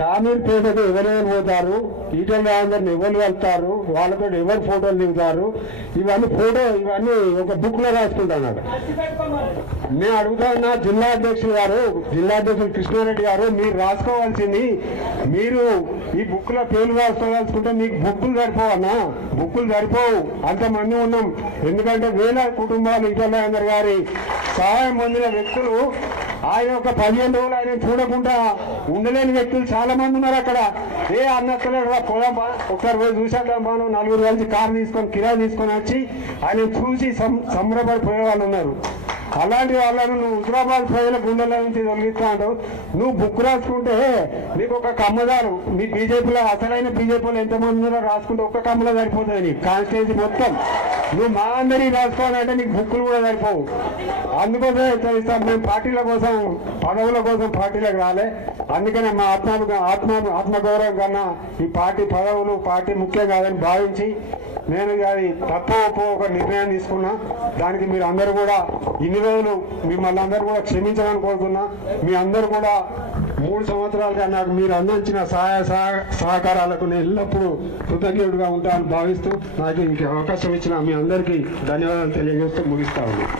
పేటకు ఎవరెవరు పోతారు, ఈటల రాజేందర్ని ఎవరు వెళ్తారు, వాళ్ళతో ఎవరు ఫోటోలు దిగుతారు, ఇవన్నీ ఒక బుక్ లో రాసుకుంటున్నాడు. నేను అడుగుతా ఉన్నా జిల్లా అధ్యక్షుడు కృష్ణారెడ్డి గారు, మీరు రాసుకోవాల్సింది, మీరు ఈ బుక్ లో పేర్లు రాసుకోవాల్సుకుంటే మీకు బుక్కులు సరిపోవన్నా? బుక్కులు సరిపోవు, అంతమంది ఉన్నాం. ఎందుకంటే వేల కుటుంబాలు ఈటల రాజేందర్ గారి సహాయం పొందిన వ్యక్తులు. ఆయన ఒక 15 రోజులు ఆయన చూడకుండా ఉండలేని వ్యక్తులు చాలా మంది ఉన్నారు అక్కడ. అన్నట్లే పోదామా, ఒకసారి పోయి చూసేద్దాం, మనం 4 కలిసి కారు తీసుకొని కిరాయి తీసుకొని వచ్చి ఆయన చూసి సంబరపడిపోయే వాళ్ళు ఉన్నారు. అలాంటి వాళ్ళను నువ్వు హుజరాబాద్ ప్రజల గుండెల నుంచి తొలగిస్తా అంటావు. నువ్వు బుక్ రాసుకుంటే నీకు ఒక కమ్మదారు, మీ బీజేపీలో అసలైన బీజేపీలో ఎంతమంది ఉన్నారో రాసుకుంటే ఒక్క కమ్మలో సరిపోతుంది నీకు కాన్స్టిట్యూన్సీ మొత్తం. నువ్వు మా అందరినీ రాసుకోవాలంటే నీకు బుక్కులు కూడా సరిపోవు. అందుకోసమే హెచ్చరిస్తాం, మేము పార్టీల కోసం పదవుల కోసం పార్టీలకు రాలే. అందుకనే మా ఆత్మగౌరవం కన్నా ఈ పార్టీ పదవులు పార్టీ ముఖ్యం కాదని భావించి నేను అది తప్ప ఒక నిర్ణయం తీసుకున్నా. దానికి మీరు అందరూ కూడా ఇన్ని రోజులు మిమ్మల్ని అందరూ కూడా క్షమించాలని కోరుతున్నా. మీ అందరూ కూడా 3 సంవత్సరాలుగా నాకు మీరు అందించిన సహకారాలకు నేను ఎల్లప్పుడూ కృతజ్ఞుడిగా ఉంటానని భావిస్తూ నాకు ఇంక అవకాశం ఇచ్చిన మీ అందరికీ ధన్యవాదాలు తెలియజేస్తూ ముగిస్తా ఉన్నాను.